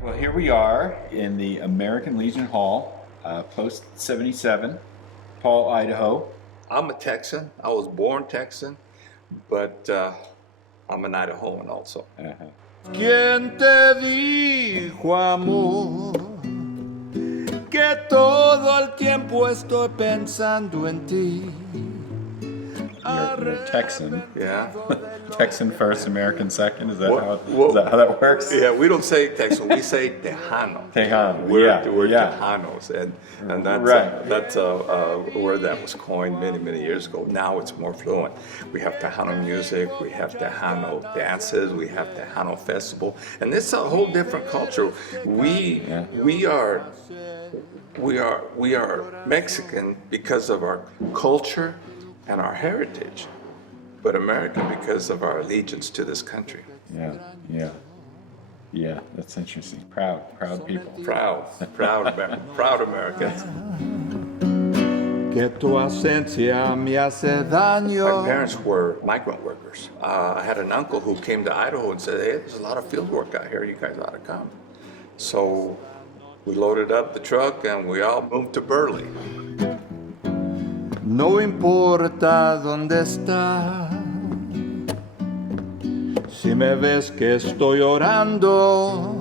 Well, here we are in the American Legion Hall, post 77, Paul, Idaho. I'm a Texan. I was born Texan, but I'm an Idahoan also. ¿Quién te dijo, amor, que todo el tiempo estoy pensando en ti? You're Texan. Yeah. Texan first, American second. Is that, Well, is that how that works? Yeah, we don't say Texan. We say Tejano. Tejano. We're Yeah. Tejanos, and that's Right. that's a word that was coined many years ago. Now it's more fluent. We have Tejano music. We have Tejano dances. We have Tejano festival, and it's a whole different culture. We are Mexican because of our culture and our heritage, but American because of our allegiance to this country. Yeah, that's interesting. Proud people. Proud Americans. Que tu ausencia me hace daño. My parents were migrant workers. I had an uncle who came to Idaho and said, "Hey, there's a lot of field work out here. You guys ought to come." So we loaded up the truck and we all moved to Burley. No importa dónde estás, si me ves que estoy orando,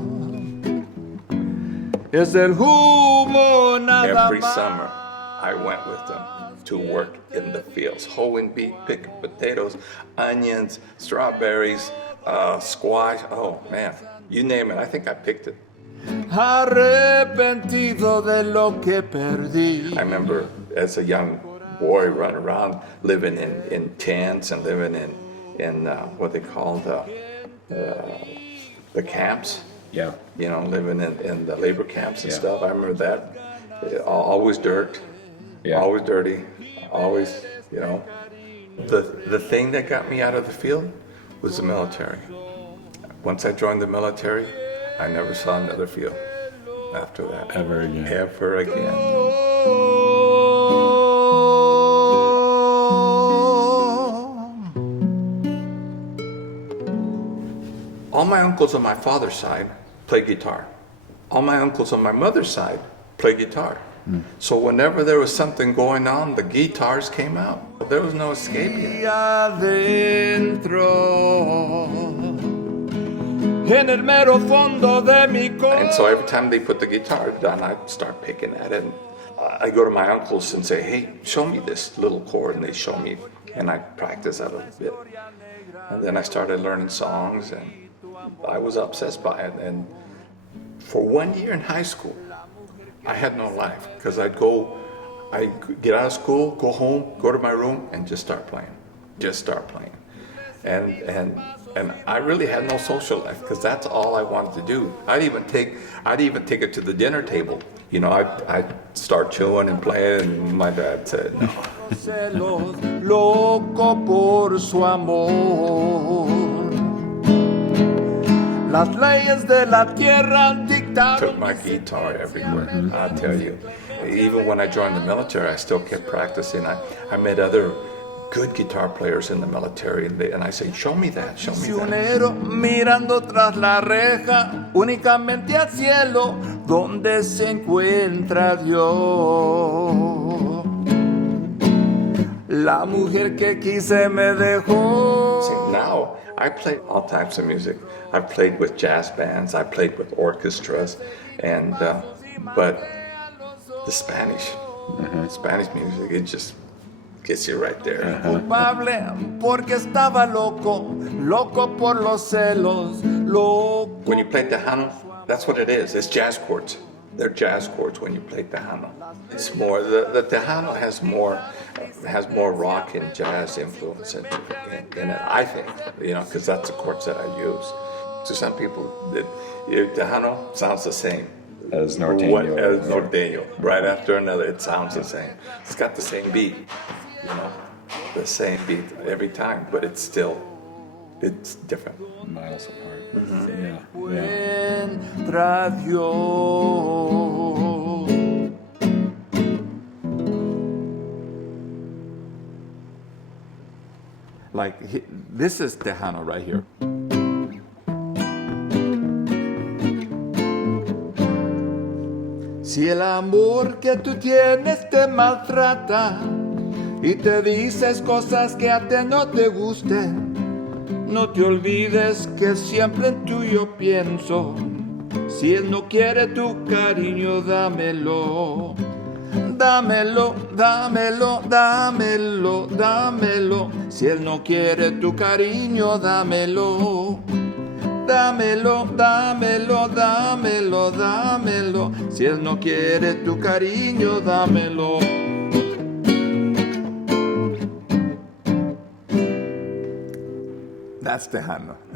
es el humo nada Every más. summer, I went with them to work in the fields, hoeing beet, picking potatoes, onions, strawberries, squash. Oh man, you name it. I think I picked it. Arrepentido de lo que perdí. I remember as a young boy running around, living in tents and living in what they call the camps. Yeah. You know, living in the labor camps and stuff. I remember that. Always dirt. Yeah. Always dirty. Always, you know. The thing that got me out of the field was the military. Once I joined the military, I never saw another field after that. Ever again. Ever again. All my uncles on my father's side play guitar. All my uncles on my mother's side play guitar. So whenever there was something going on, the guitars came out. There was no escaping it. Adentro, en el mero fondo de mi And so every time they put the guitar down, I'd start picking at it. And I go to my uncles and say, "Hey, show me this little chord," and they show me, and I practice that a little bit. And then I started learning songs, and I was obsessed by it. And for 1 year in high school, I had no life because I'd get out of school, go home, go to my room, and just start playing. And I really had no social life because that's all I wanted to do. I'd even take it to the dinner table. You know, I'd start chewing and playing, and my dad said, "No." celos, loco por su amor. Las leyes de la tierra dictaron. Took my guitar everywhere. I tell you, even when I joined the military, I still kept practicing. I met other good guitar players in the military, and I say, "Show me that, show me that." Misionero mirando tras la reja, únicamente al cielo, donde se encuentra Dios. La mujer que quise me dejó. See, now I play all types of music. I've played with jazz bands, I played with orchestras, and but the Spanish music, it just gets you right there. Culpable porque estaba loco, loco por los celos, loco. When you play Tejano, that's what it is. It's jazz chords. They're jazz chords when you play Tejano. It's more the Tejano has more rock and jazz influence in it. I think, you know, because that's the chords that I use. To some people, Tejano sounds the same As norteño. As norteño. Right after another, it sounds the same. It's got the same beat, you know, the same beat every time, but it's different. Miles apart. Encuentra Dios. Like this is Tejano right here. Si el amor que tú tienes te maltrata y te dices cosas que a ti no te gusten, no te olvides que siempre en tú yo pienso. Si él no quiere tu cariño, dámelo. Dámelo, dámelo, dámelo, dámelo. Si él no quiere tu cariño, dámelo. Dámelo, dámelo, dámelo, dámelo. Si él no quiere tu cariño, dámelo. That's Tejano.